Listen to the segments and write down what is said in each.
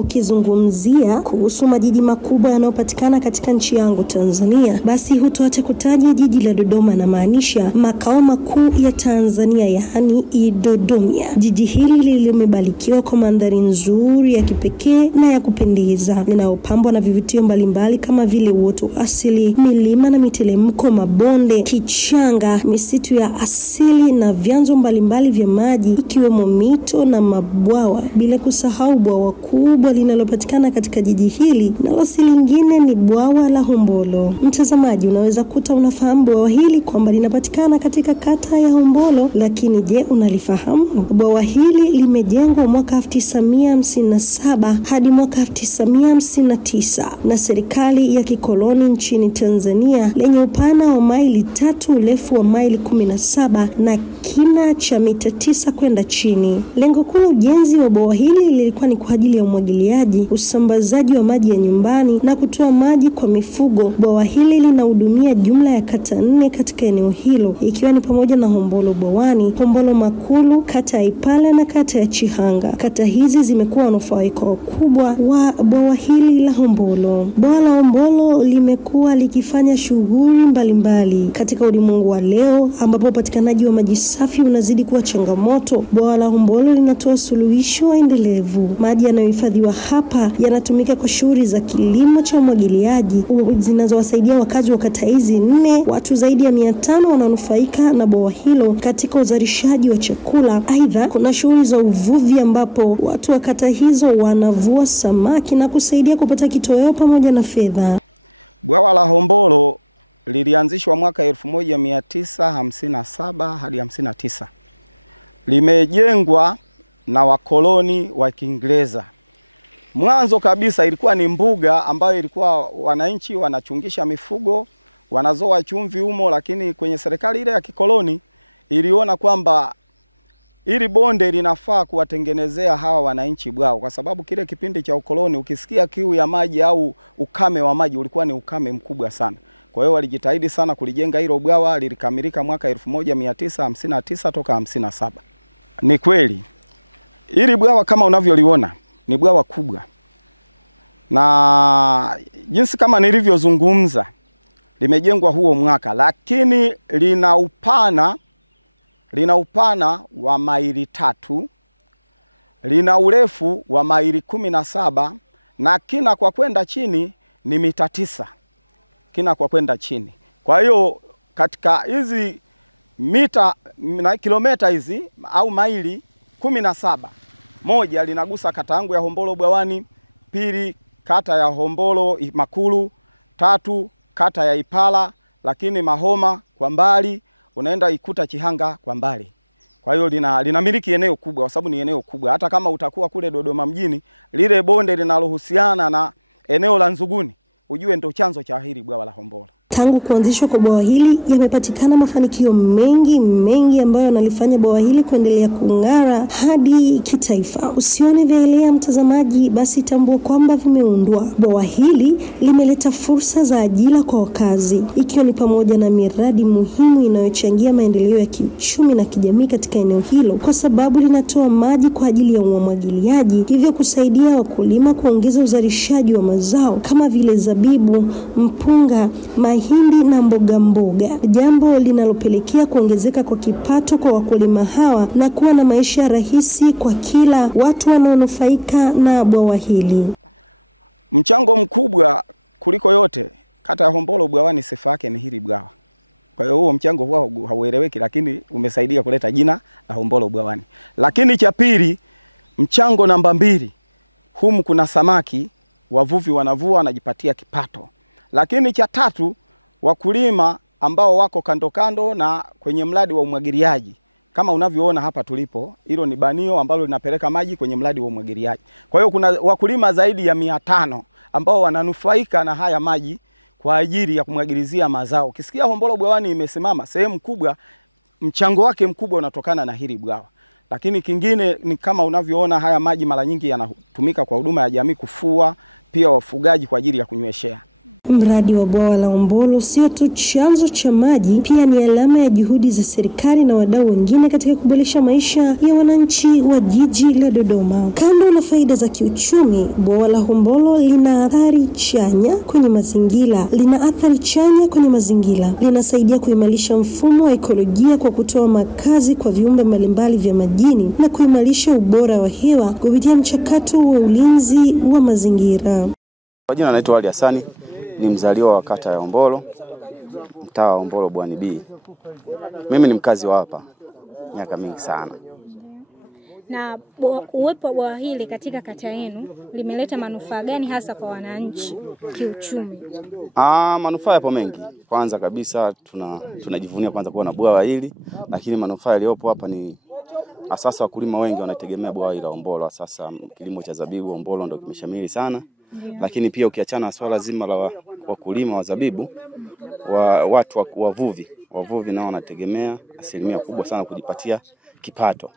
Ukizungumzia kuhusu majiji makubwa yanayopatikana katika nchi yangu Tanzania, basi hutoacha kutaja jiji la Dodoma, na maanisha makao makuu ya Tanzania, yaani Dodoma. Jiji hili limebarikiwa kwa mandhari nzuri ya kipekee na ya kupendeza, linalopambwa na vivutio mbalimbali kama vile uoto asili, milima na miteremko, mabonde, kichanga, misitu ya asili na vyanzo mbalimbali vya maji ikiwemo mito na mabwawa, bila kusahau bwawa kubwa linalopatikana katika jiji hili, na si lingine ni bwawa la Hombolo. Mtazamaji, unaweza kuta unafahamu bwawa hili kwamba linapatikana katika kata ya Hombolo, lakini je, unalifahamu? Bwawa hili limejengwa mwaka 1957 hadi mwaka 1959 na serikali ya kikoloni nchini Tanzania, lenye upana wa maili 3, urefu wa maili 17 na kina cha mita 9 kwenda chini. Lengo kuu la ujenzi wa bwawa hili lilikuwa ni kwa ajili ya umwagiliaji, usambazaji wa maji ya nyumbani na kutoa maji kwa mifugo. Bwawa hili linahudumia jumla ya kata 4 katika eneo hilo, ikiwa ni pamoja na Hombolo Bwawani, Hombolo Makulu, kata ya Ipala na kata ya Chihanga. Kata hizi zimekuwa wanufaika wakubwa wa bwawa hili la Hombolo. Bwawa la Hombolo limekuwa likifanya shughuli mbalimbali katika ulimwengu wa leo, ambapo upatikanaji wa maji safi unazidi kuwa changamoto. Bwawa la Hombolo linatoa suluhisho endelevu. Maji yanayohifadhiwa hapa yanatumika kwa shughuli za kilimo cha umwagiliaji zinazowasaidia wakazi wa kata hizi 4. Watu zaidi ya 500 wananufaika na bwawa hilo katika uzalishaji wa chakula. Aidha, kuna shughuli za uvuvi ambapo watu wa kata hizo wanavua samaki na kusaidia kupata kitoweo pamoja na fedha. Bwawa la Hombolo lilianzishwa mwaka 1957 hadi 59. Limejengwa na wakoloni wa Kiingereza. Mwanzo kabisa ilikuwa ni mbuga ambayo ilikuwa wananchi wanachungisha mifugo, wanazoa chumvi humo, lakini kwenye serikali ile ya kikoloni iliona kwamba ili bonde linafaa kuwatengenezea hawa wananchi bwawa, kwa sababu kile kipindi cha ukoloni ukisikia kiu ya maji au ukame wa maji ulikuwa ni ukame mkubwa sana. Kwa hiyo walijitahidi sana kulijenga hilo bwawa, lilikamilika mwaka 1959 toka 57. Ni kweli hili bwawa kama unavyoliona ni bwawa kubwa, na jinsi kama nilivyozungumza limejengwa huo mwaka, lakini lina upana wa maili 3, lina urefu wa maili 17 na kina kwa kwenda chini ni mita 9. Kina kwa kwenda chini. Kwa hiyo katika hizi mita na kilomita hizi au maili 17, moja linagusa kata yangu ya Hombolo Bwawani, 2 kata ya Hombolo Makulu, 3 kata ya Ipala, lakini Mahoma kwa mbali, unaenda ikuta Chihanga kwa mbali. Kwa hiyo linamiliki eneo kubwa, kwa sababu ni eneo kubwa. Hata kama utakuwa kule Dodoma mjini, lile bonde linalohusiana na eneo la Nzuguni, ujue ndo chanzo cha hili bwawa la Hombolo. Tangu kuanzishwa kwa bwawa hili yamepatikana mafanikio mengi ambayo yanalifanya bwawa hili kuendelea kung'ara hadi kitaifa. Usione vielea mtazamaji, basi tambua kwamba vimeundwa. Bwawa hili limeleta fursa za ajira kwa wakazi, ikiwa ni pamoja na miradi muhimu inayochangia maendeleo ya kiuchumi na kijamii katika eneo hilo, kwa sababu linatoa maji kwa ajili ya umwagiliaji, hivyo kusaidia wakulima kuongeza uzalishaji wa mazao kama vile zabibu, mpunga, mahindi na mboga, jambo linalopelekea kuongezeka kwa kipato kwa wakulima hawa na kuwa na maisha rahisi kwa kila watu wanaonufaika na bwawa hili. Mchango mkubwa kuliko yote kata ya Hombolo Bwawani, sifa yake ni hili bwawa. Kwa hiyo huo mchango huo haueleweki, lakini umesaidia kuleta jina la Hombolo Bwawani. Lakini cha pili, mchango namba 2, humu kuna samaki, wavuvi wanavua wanajipatia kipato. Lakini cha 3, wakulima ambao wako kando na kwenye mradi wa umwagiliaji. Kama unavyoona hapa tulipo, hilo ni banio ambalo linapeleka maji kwenye mradi wa umwagiliaji. Kwa hiyo kuna wakulima zaidi ya 500 ambao wananufaika na haya maji kwa ajili ya kumwagilizia mazao. Ukisikia Hombolo Bwawani imesimama, sehemu kubwa mchango wake mkubwa unatokana na hili bwawa. Lakini kingine ni kama unavyoona haya maji mara nyingi yanatumika kwa huduma ya jamii, kufua, pia wafugaji kwa ajili ya kunyweshea. Mradi wa bwawa la Hombolo sio tu chanzo cha maji, pia ni alama ya juhudi za serikali na wadau wengine katika kuboresha maisha ya wananchi wa jiji la Dodoma. Kando na faida za kiuchumi, bwawa la Hombolo lina athari chanya kwenye mazingira. Linasaidia kuimarisha mfumo wa ekolojia kwa kutoa makazi kwa viumbe mbalimbali vya majini na kuimarisha ubora wa hewa kupitia mchakato wa ulinzi wa mazingira. Kwa jina naitwa Ali Hassani, ni mzaliwa wa kata ya Hombolo, mtaa wa Hombolo Bwani B. Mimi ni mkazi wa hapa miaka mingi sana. Na uwepo wa bwawa hili katika kata yenu limeleta manufaa gani hasa kwa wananchi kiuchumi? Manufaa yapo mengi. Kwanza kabisa tunajivunia kwanza kuwa na bwawa hili, lakini manufaa yaliyopo hapa ni asasa wakulima wengi wanategemea bwawa hili la Hombolo. Sasa kilimo cha zabibu Hombolo ndio kimeshamiri sana. Lakini pia ukiachana swala zima la wakulima wa zabibu, watu wavuvi nao wanategemea asilimia kubwa sana kujipatia kipato.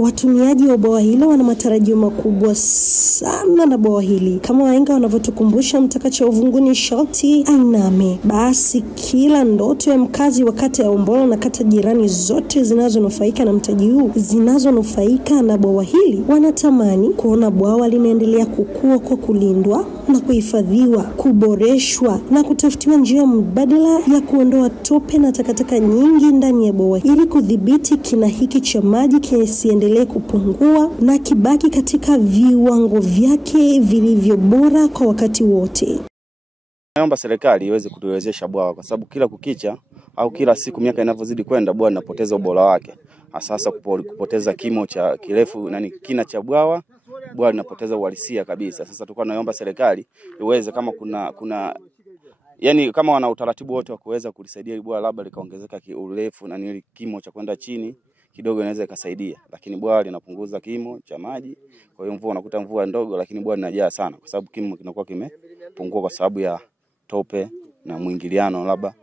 Watumiaji wa bwawa hilo wana matarajio makubwa sana na bwawa hili. Kama wahenga wanavyotukumbusha, mtaka cha uvunguni sharti ainame. Basi kila ndoto ya mkazi wa kata ya Hombolo na kata jirani zote zinazonufaika na mtaji huu, zinazonufaika na bwawa hili, wanatamani kuona bwawa linaendelea kukua kwa kulindwa na kuhifadhiwa, kuboreshwa na kutafutiwa njia mbadala ya kuondoa tope na takataka nyingi ndani ya bwawa ili kudhibiti kina hiki cha maji kisiendelee kupungua na kibaki katika viwango vyake vilivyo bora kwa wakati wote. Naomba serikali iweze kutuwezesha bwawa, kwa sababu kila kukicha au kila siku miaka inavyozidi kwenda bwawa linapoteza ubora wake. Sasa kupoteza kimo cha kirefu kina cha bwawa linapoteza uhalisia kabisa. Sasa tulikuwa tunaomba serikali iweze kama kuna kama wana utaratibu wote wa kuweza kulisaidia bwawa labda likaongezeka urefu na kimo cha kwenda chini kidogo, inaweza ikasaidia. Lakini bwawa linapunguza kimo cha maji, kwa hiyo unakuta mvua ndogo lakini bwawa linajaa sana kwa sababu kimo kinakuwa kimepungua kwa sababu ya tope na mwingiliano labda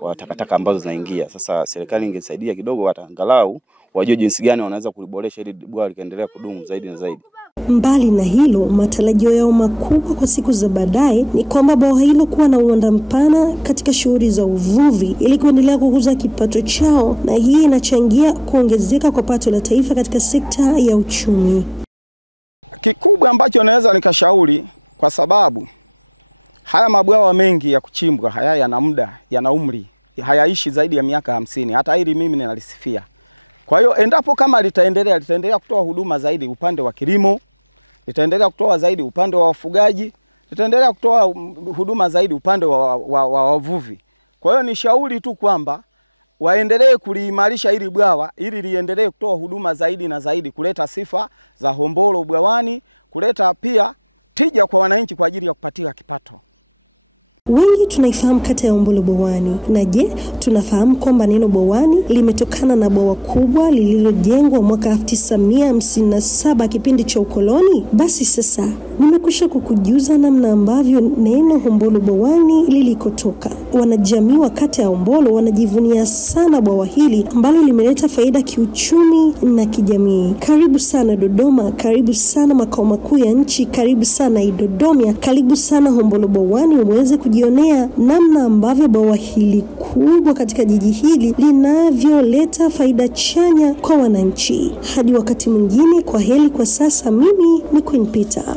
wa takataka ambazo zinaingia. Sasa serikali ingesaidia kidogo, angalau wajue jinsi gani wanaweza kuliboresha ili bwawa likaendelea kudumu zaidi na zaidi. Mbali na hilo, matarajio yao makubwa kwa siku za baadaye ni kwamba bwawa hilo kuwa na uwanda mpana katika shughuli za uvuvi ili kuendelea kukuza kipato chao, na hii inachangia kuongezeka kwa pato la taifa katika sekta ya uchumi. Kikubwa ambacho naweza nikashauri, kwa sababu haya mabwawa mengi ya kuchimbwa haya yana muda, yana umri, hayaishi zaidi ya miaka 50. Hata hili mimi ninalisifia. Kwa hiyo endapo kama litaendelea kutoa huduma zaidi upande wa kilimo, litaendelea kutoa zaidi upande wa wafugaji, litaendelea kutoa huduma zaidi upande wa wavuvi. Kwa hiyo ni shauri tu kwamba waendelee kuliimarisha hili bwawa ili liendelee kutoa huduma zaidi na zaidi, kuleta sifa za Hombolo bwawani, kuleta pia tija kwa wananchi kwa ajili ya kupatia kipato. Wengi tunaifahamu kata ya Hombolo bwawani. Na je, tunafahamu kwamba neno bwawani limetokana na bwawa kubwa lililojengwa mwaka 1957 kipindi cha ukoloni? Basi sasa nimekwisha kukujuza namna ambavyo neno Hombolo bwawani lilikotoka. Wanajamii wa kata ya Hombolo wanajivunia sana bwawa hili ambalo limeleta faida kiuchumi na kijamii. Karibu sana Dodoma, karibu sana makao makuu ya nchi, karibu sana Dodoma, karibu sana Hombolo bwawani uweze kujionea namna ambavyo bwawa hili kubwa katika jiji hili linavyoleta faida chanya kwa wananchi. Hadi wakati mwingine, kwa heri kwa sasa. Mimi ni Queen Peter.